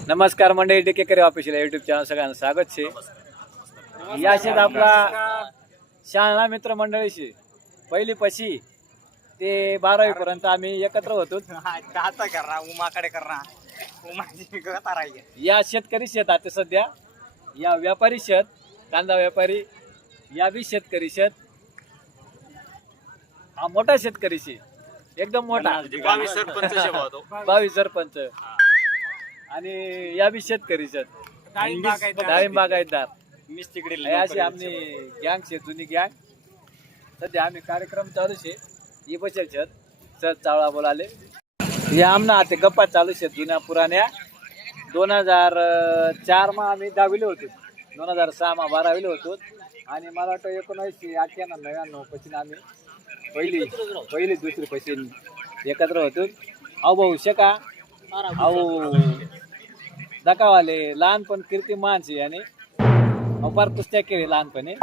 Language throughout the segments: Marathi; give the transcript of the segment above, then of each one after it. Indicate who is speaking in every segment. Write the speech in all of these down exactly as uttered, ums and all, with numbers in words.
Speaker 1: नमस्कार मंडळी, डेकेकरी ऑफिशियल युट्यूब चॅनल सगळ्यांना स्वागत छे। याशेत आपला शाळा मित्र मंडळीशी पहिली पशी ते बारावी पर्यंत आम्ही एकत्र होतो। या शेतकरी शेतात ते सध्या या व्यापारी शेत, कांदा व्यापारी, या बी शेतकरी शेत, हा मोठा शेतकरी शे, एकदम मोठा
Speaker 2: बावीस सरपंच
Speaker 1: बावीस सरपंच आणि या बी शेतकरी शेत, डाळिंब बागायतदार
Speaker 2: मीच तिकडे
Speaker 1: अशी आमची गँग शे, जुनी गँग। सध्या आम्ही कार्यक्रम चालू शे, ही बसेल शेत सर चावळा बोलाले या आमना ते गप्पा चालू शेत जुन्या पुराण्या। दोन हजार चार मा आम्ही दहावीले होतो, दोन हजार सहा मा बारावीले होतो आणि मला वाटतं एकोणीसशे अठ्ठ्याण्णव नव्याण्णव पासून आम्ही पहिली पहिली दुसरी पासून एकत्र होतो। अहो भाऊ शेका अहो दकावाले लहानपण कीर्ती मानसी आणि अपार कुस्त्या केली लहानपणी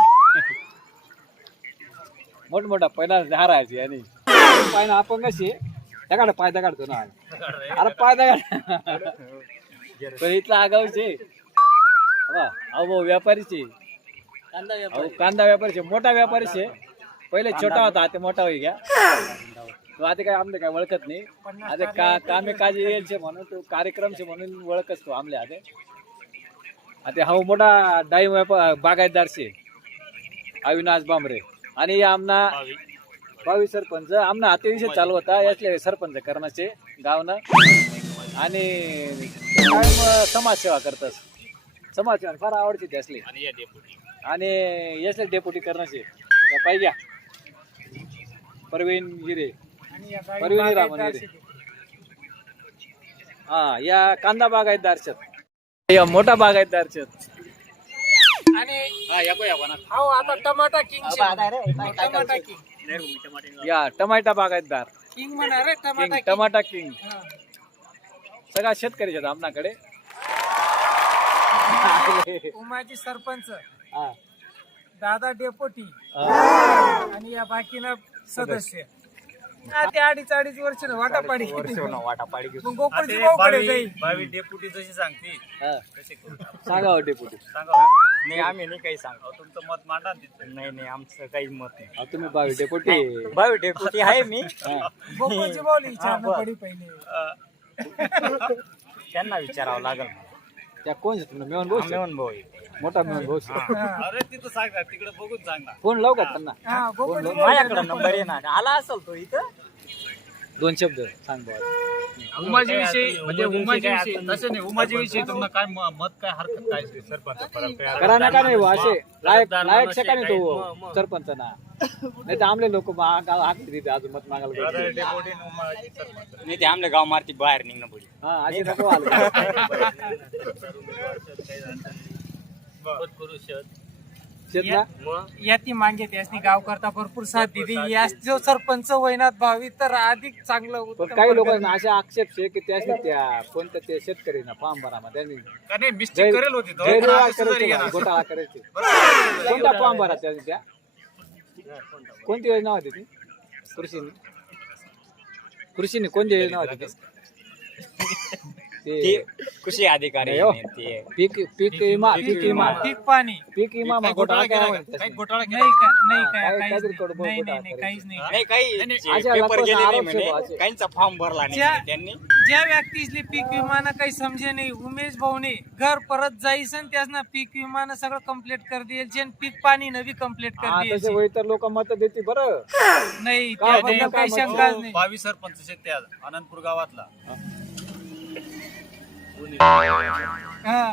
Speaker 1: मोठमोठा पहिला हारायची आणि पायना आपण कशी दगाड पाय दगाडतो ना, अरे पाय दगाड पण इथला आगावचे अहो भाऊ व्यापारीचे कांदा व्यापारीचे मोठा व्यापारीचे। पहिले छोटा होता आता मोठा होई गया तो, आता काय आमले काय ओळखत नाही, आता का कामे काजी येईल म्हणून तो कार्यक्रम से म्हणून ओळखच तो आमले आता आता हा मोठा डाळिंब व्यापार बागायतदार शे अविनाश बांबरे आणि या आमना बावीस सरपंच आमना हातीविषयी चालू होता यातले सरपंच करण्याचे गावनं आणि समाजसेवा करतस, समाजसेवा फार आवडते त्यासले आणि यासले डेप्युटी करण्याचे पाहिजे परवीन हिरे परवीन रामन हिरे हा या कांदा बागायतदार शेत, या मोठा बागायतदार शेत
Speaker 3: आणि आता टमाटा किंग टमाटा किंग
Speaker 1: या टमाटा बागायतदार
Speaker 3: किंग म्हणा रे
Speaker 1: किंग
Speaker 3: टमाटा
Speaker 1: टमाटा किंग सगळा शेतकरी शेत आमनाकडे।
Speaker 3: उमाजी सरपंच,
Speaker 1: हा
Speaker 3: दादा डेपोटी आणि या बाकीना सदस्य ते अडीच अडीच वर्ष वाटापाडी मग गोकुळची भाऊकडे जाईल
Speaker 2: बावीस डेप्युटी जशी सांगते
Speaker 1: हा
Speaker 2: तसे करू।
Speaker 1: सांगा हो डेपुटी
Speaker 2: सांगा नाही, आम्ही नाही काही सांगा, तुमचं मत मांडा तिथं। नाही नाही आमचं काही मत नाही।
Speaker 1: अहो, तुम्ही बावी डेपुटी
Speaker 2: बावीस डेप्युटी आहे मी,
Speaker 3: गोकुळची भाऊली विचारणं पडी पहिले
Speaker 2: त्यांना विचारावं लागेल।
Speaker 1: त्या कोण तुम्ही मेहन भाऊ
Speaker 2: मेहन भाऊ
Speaker 1: मोठा मेहन भाऊ
Speaker 2: अरे तिथं सांगा, तिकडे बघून सांगा।
Speaker 1: फोन लावू का त्यांना?
Speaker 3: हा गोकुळची
Speaker 2: माझ्याकडे नंबर आहे ना, आला असेल तो इथं।
Speaker 1: दोन शब्द सांग बाबा
Speaker 2: उमाजी विषयी म्हणजे उमाजी विषयी तसे नाही, उमाजी विषयी तुम्हाला काय म- मत काय हरकत काय सरपंच
Speaker 1: करा नका नाही भाऊ, असे लायक लायक शका नाही तो सरपंच ना, नाही तर आमले लोक हाक तिथे अजून मत मागायला पाहिजे।
Speaker 2: डेप्युटी उमाजी सरपंच
Speaker 4: नाही ते आमल्या गाव मारती बाहेर निघणं पडी
Speaker 1: हा असे नको आलं
Speaker 2: करू शकत
Speaker 1: शेत ना
Speaker 3: या ती मागे त्यासनी गाव करता भरपूर साथ दिली, या जो सरपंच वैनात भावी तर अधिक चांगलं
Speaker 1: पण
Speaker 3: उत्तम
Speaker 1: काही लोकांना असे आक्षेप शे की त्यासनी त्या कोणत्या ते शेतकरी ना फॉर्म भरा त्यांनी
Speaker 2: का नाही मिस्टेक करेल होती तो,
Speaker 1: गैरव्यवहार
Speaker 2: पण आता सुधारी
Speaker 1: करायचे
Speaker 2: गेला.
Speaker 1: घोटाळा करायचे कोणता फॉर्म भरा त्या त्या कोणती योजना होती ती कृषीने कृषीने कोणती योजना होती ती? ते
Speaker 4: कृषी अधिकारी
Speaker 1: नाही हो.
Speaker 4: आहेत ते.
Speaker 1: पीक पीक विमा पीक विमा
Speaker 3: पीक पाणी
Speaker 1: पीक विमा
Speaker 2: काही
Speaker 1: घोटाळा
Speaker 2: घोटाळा
Speaker 1: काय
Speaker 2: केला
Speaker 1: म्हणतात
Speaker 2: का? काही
Speaker 1: त्यासनी?
Speaker 2: घोटाळा केला
Speaker 3: नाही का नाही
Speaker 1: हा,
Speaker 3: काय
Speaker 1: काय-
Speaker 3: काहीच
Speaker 1: काहीतरी कडबड
Speaker 3: नाही नाही
Speaker 1: घोटाळा
Speaker 3: नाही काहीच नाही
Speaker 4: नाही काही
Speaker 1: अशा
Speaker 4: पेपर
Speaker 1: लोकांचा
Speaker 4: गेले नाही
Speaker 1: आरोप
Speaker 4: म्हणे,
Speaker 1: आहे बुवा,
Speaker 4: काहींचा फॉर्म भरला नाही
Speaker 3: ज्या-
Speaker 4: म्हणे त्यांनी।
Speaker 3: ज्या व्यक्तीसली पीक विमानं काही समजे नाही, उमेश भाऊने घर परत जाईसन त्यासना पीक विमानं सगळं कम्प्लीट कर देईल, जे पीक पाणी नवी कम्प्लीट कर
Speaker 1: हा,
Speaker 3: देईल
Speaker 1: तसे वेळी तर लोक मत देते बरं
Speaker 3: नाही
Speaker 1: काय
Speaker 3: त्याबद्दल
Speaker 1: काय
Speaker 3: काही
Speaker 1: मत-
Speaker 3: शंकाच नाही।
Speaker 2: बावीस सरपंच शेत त्या अनंतपूर गावातला
Speaker 3: हा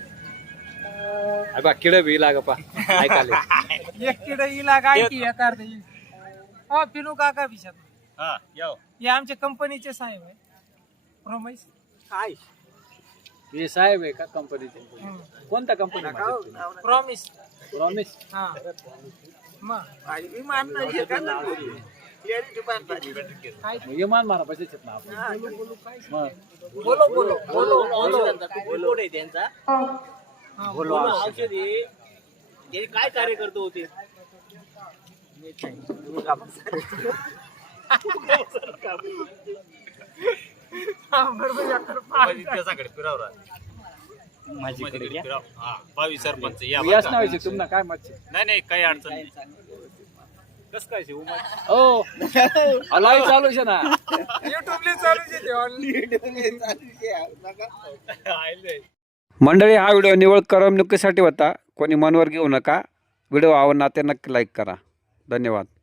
Speaker 1: बा किड बी लाग पा ऐकाले
Speaker 3: एक किड इला काय की एकार देईल हो पिनू काका विषयात
Speaker 2: हा याव
Speaker 3: हे आमच्या कंपनीचे साहेब आहे रमेश
Speaker 4: काय
Speaker 1: हे साहेब आहे का कंपनीचे
Speaker 3: हम्म.
Speaker 1: कोणत्या कंपनी
Speaker 3: प्रॉमिस
Speaker 1: रमेश
Speaker 3: हा मग काय
Speaker 1: विमान मारा पैसे ना आपण मग
Speaker 3: बोलो बोलो बोलो बोलो हा,
Speaker 1: बोलो औषध.
Speaker 4: काय कार्य करतो होते
Speaker 3: हा, बरोबर डॉक्टर.
Speaker 2: त्याच्याकडे फिरावं
Speaker 4: माझी
Speaker 2: उमाजीकडे
Speaker 4: इकडे
Speaker 2: फिराव. हा, भावी सरपंच या
Speaker 1: याच
Speaker 2: बरं का?
Speaker 1: नावायचे तुम्हाला काय मत आहे?
Speaker 2: नाही नाही काही अडचण नाही कसं काय उमाजी
Speaker 1: हो लाईव्ह चालू आहे ना
Speaker 3: युट्यूबला चालूच येते ऑनलाईन.
Speaker 2: आले.
Speaker 1: मंडळी हा व्हिडिओ निवड करमणुकीसाठी होता कोणी मनवर घेऊ नका व्हिडिओ आवडला ते नक्की लाईक करा धन्यवाद